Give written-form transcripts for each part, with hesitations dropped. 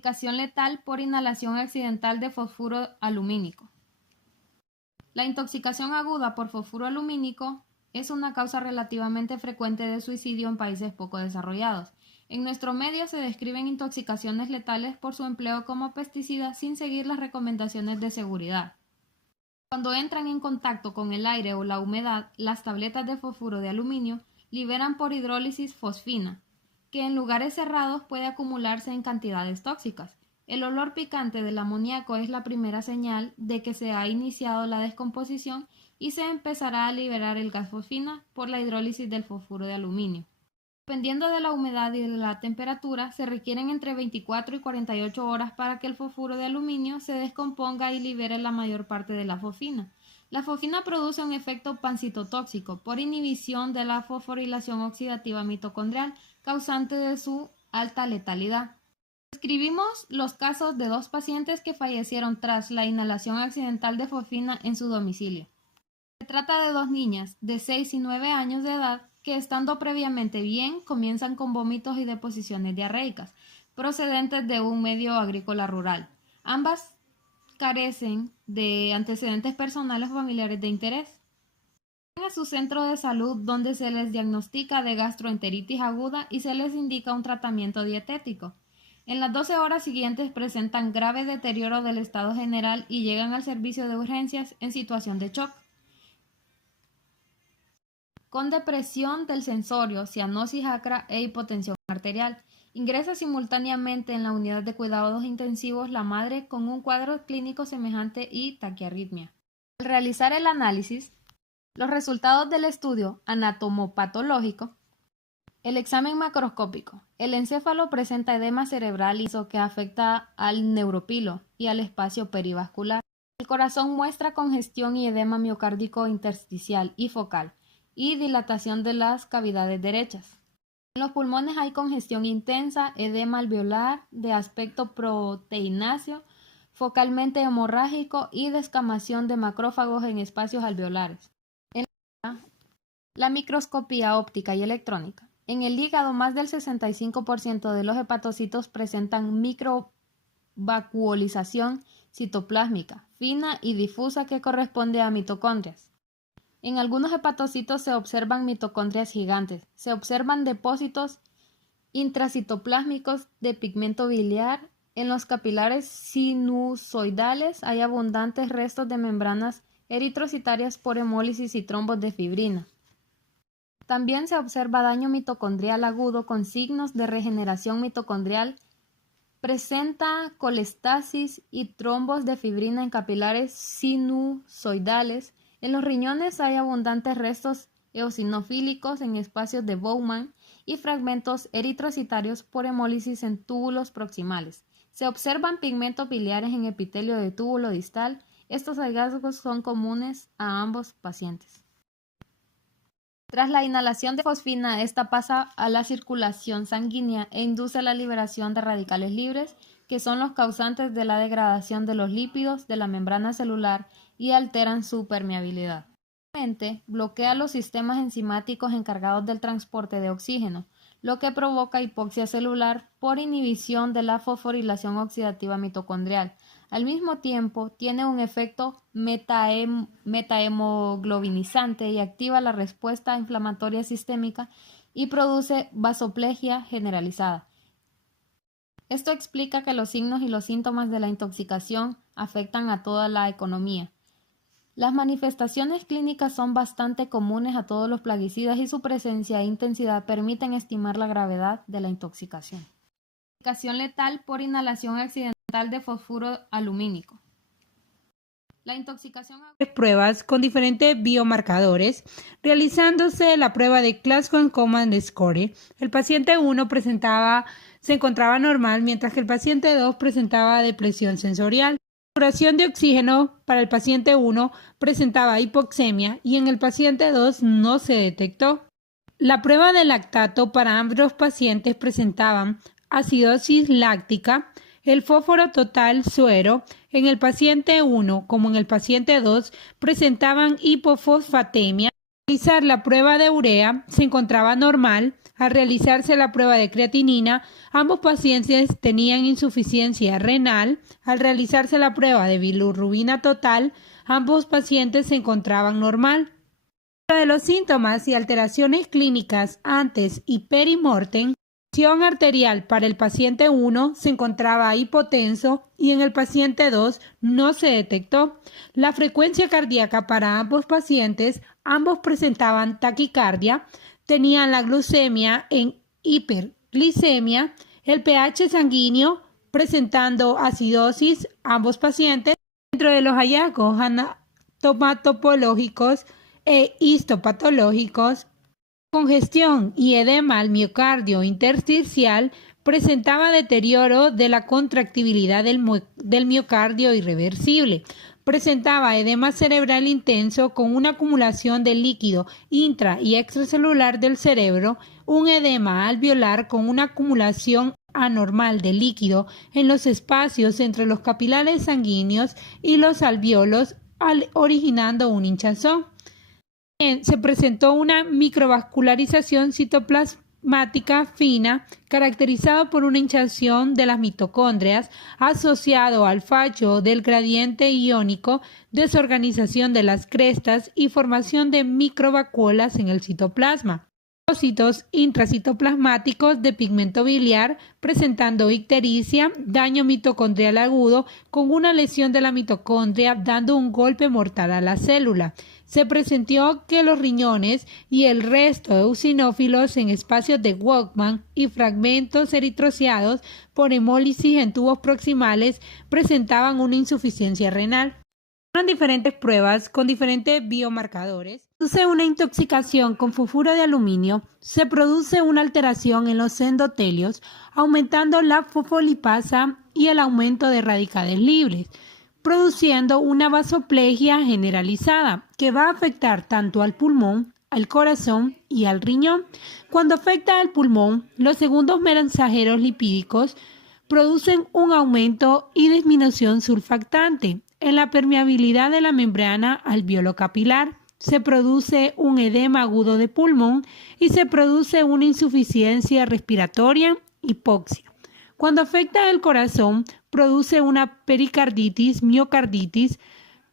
Intoxicación letal por inhalación accidental de fosfuro alumínico. La intoxicación aguda por fosfuro alumínico es una causa relativamente frecuente de suicidio en países poco desarrollados. En nuestro medio se describen intoxicaciones letales por su empleo como pesticida sin seguir las recomendaciones de seguridad. Cuando entran en contacto con el aire o la humedad, las tabletas de fosfuro de aluminio liberan por hidrólisis fosfina, que en lugares cerrados puede acumularse en cantidades tóxicas. El olor picante del amoníaco es la primera señal de que se ha iniciado la descomposición y se empezará a liberar el gas fosfina por la hidrólisis del fosfuro de aluminio. Dependiendo de la humedad y de la temperatura, se requieren entre 24 y 48 horas para que el fosfuro de aluminio se descomponga y libere la mayor parte de la fosfina. La fosfina produce un efecto pancitotóxico por inhibición de la fosforilación oxidativa mitocondrial, causante de su alta letalidad. Describimos los casos de 2 pacientes que fallecieron tras la inhalación accidental de fosfina en su domicilio. Se trata de 2 niñas de 6 y 9 años de edad que, estando previamente bien, comienzan con vómitos y deposiciones diarreicas procedentes de un medio agrícola rural. Ambas carecen de antecedentes personales o familiares de interés. Van a su centro de salud, donde se les diagnostica de gastroenteritis aguda y se les indica un tratamiento dietético. En las 12 horas siguientes presentan grave deterioro del estado general y llegan al servicio de urgencias en situación de shock, con depresión del sensorio, cianosis acra e hipotensión arterial. Ingresa simultáneamente en la unidad de cuidados intensivos la madre con un cuadro clínico semejante y taquiarritmia. Al realizar el análisis, los resultados del estudio anatomopatológico, el examen macroscópico, el encéfalo presenta edema cerebral liso que afecta al neuropilo y al espacio perivascular. El corazón muestra congestión y edema miocárdico intersticial y focal y dilatación de las cavidades derechas. En los pulmones hay congestión intensa, edema alveolar de aspecto proteináceo, focalmente hemorrágico y descamación de macrófagos en espacios alveolares. En la microscopía óptica y electrónica. En el hígado, más del 65% de los hepatocitos presentan microvacuolización citoplásmica fina y difusa que corresponde a mitocondrias. En algunos hepatocitos se observan mitocondrias gigantes. Se observan depósitos intracitoplásmicos de pigmento biliar. En los capilares sinusoidales hay abundantes restos de membranas eritrocitarias por hemólisis y trombos de fibrina. También se observa daño mitocondrial agudo con signos de regeneración mitocondrial. Presenta colestasis y trombos de fibrina en capilares sinusoidales. En los riñones hay abundantes restos eosinofílicos en espacios de Bowman y fragmentos eritrocitarios por hemólisis en túbulos proximales. Se observan pigmentos biliares en epitelio de túbulo distal. Estos hallazgos son comunes a ambos pacientes. Tras la inhalación de fosfina, esta pasa a la circulación sanguínea e induce la liberación de radicales libres, que son los causantes de la degradación de los lípidos de la membrana celular y alteran su permeabilidad. Bloquea los sistemas enzimáticos encargados del transporte de oxígeno, lo que provoca hipoxia celular por inhibición de la fosforilación oxidativa mitocondrial. Al mismo tiempo, tiene un efecto metahemoglobinizante y activa la respuesta inflamatoria sistémica y produce vasoplegia generalizada. Esto explica que los signos y los síntomas de la intoxicación afectan a toda la economía. Las manifestaciones clínicas son bastante comunes a todos los plaguicidas y su presencia e intensidad permiten estimar la gravedad de la intoxicación. Intoxicación letal por inhalación accidental de fosfuro alumínico. La intoxicación pruebas con diferentes biomarcadores, realizándose la prueba de Glasgow Command Score. El paciente 1 se encontraba normal, mientras que el paciente 2 presentaba depresión sensorial. La saturación de oxígeno para el paciente 1 presentaba hipoxemia y en el paciente 2 no se detectó. La prueba de lactato para ambos pacientes presentaban acidosis láctica. El fósforo total suero en el paciente 1 como en el paciente 2 presentaban hipofosfatemia realizar la prueba de urea se encontraba normal. Al realizarse la prueba de creatinina, ambos pacientes tenían insuficiencia renal. Al realizarse la prueba de bilirrubina total, ambos pacientes se encontraban normal. Dentro de los síntomas y alteraciones clínicas antes y perimortem, la presión arterial para el paciente 1 se encontraba hipotenso y en el paciente 2 no se detectó. La frecuencia cardíaca para ambos pacientes, ambos presentaban taquicardia, tenían la glucemia en hiperglicemia, el pH sanguíneo presentando acidosis, ambos pacientes. Dentro de los hallazgos anatomopatológicos e histopatológicos, congestión y edema al miocardio intersticial presentaba deterioro de la contractibilidad del miocardio irreversible. Presentaba edema cerebral intenso con una acumulación de líquido intra y extracelular del cerebro, un edema alveolar con una acumulación anormal de líquido en los espacios entre los capilares sanguíneos y los alvéolos, originando un hinchazón. Se presentó una microvascularización citoplasmática fina caracterizada por una hinchazón de las mitocondrias asociado al fallo del gradiente iónico, desorganización de las crestas y formación de microvacuolas en el citoplasma. Depósitos intracitoplasmáticos de pigmento biliar presentando ictericia, daño mitocondrial agudo con una lesión de la mitocondria dando un golpe mortal a la célula. Se presentó que los riñones y el resto de eosinófilos en espacios de Walkman y fragmentos eritrociados por hemólisis en tubos proximales presentaban una insuficiencia renal. Fueron diferentes pruebas con diferentes biomarcadores. Produce una intoxicación con fosfuro de aluminio, se produce una alteración en los endotelios, aumentando la fosfolipasa y el aumento de radicales libres, produciendo una vasoplegia generalizada que va a afectar tanto al pulmón, al corazón y al riñón. Cuando afecta al pulmón, los segundos mensajeros lipídicos producen un aumento y disminución surfactante en la permeabilidad de la membrana alveolo-capilar. Se produce un edema agudo de pulmón y se produce una insuficiencia respiratoria, hipoxia. Cuando afecta el corazón, produce una pericarditis, miocarditis,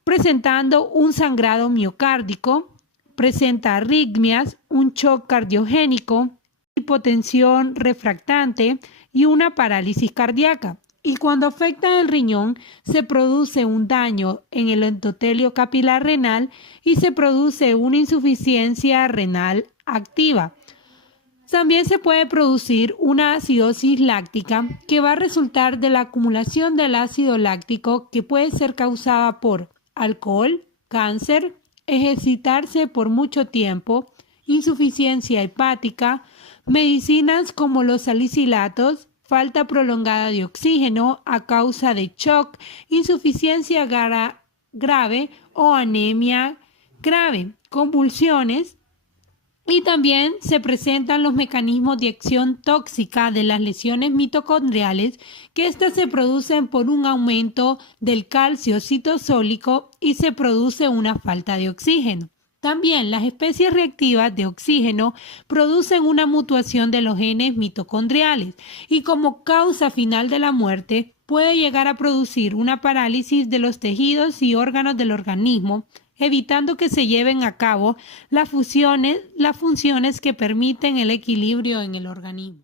presentando un sangrado miocárdico, presenta arritmias, un shock cardiogénico, hipotensión refractante y una parálisis cardíaca. Y cuando afecta el riñón, se produce un daño en el endotelio capilar renal y se produce una insuficiencia renal activa. También se puede producir una acidosis láctica que va a resultar de la acumulación del ácido láctico que puede ser causada por alcohol, cáncer, ejercitarse por mucho tiempo, insuficiencia hepática, medicinas como los salicilatos, falta prolongada de oxígeno a causa de shock, insuficiencia grave o anemia grave, convulsiones. Y también se presentan los mecanismos de acción tóxica de las lesiones mitocondriales, que éstas se producen por un aumento del calcio citosólico y se produce una falta de oxígeno. También las especies reactivas de oxígeno producen una mutación de los genes mitocondriales y como causa final de la muerte puede llegar a producir una parálisis de los tejidos y órganos del organismo, evitando que se lleven a cabo las funciones que permiten el equilibrio en el organismo.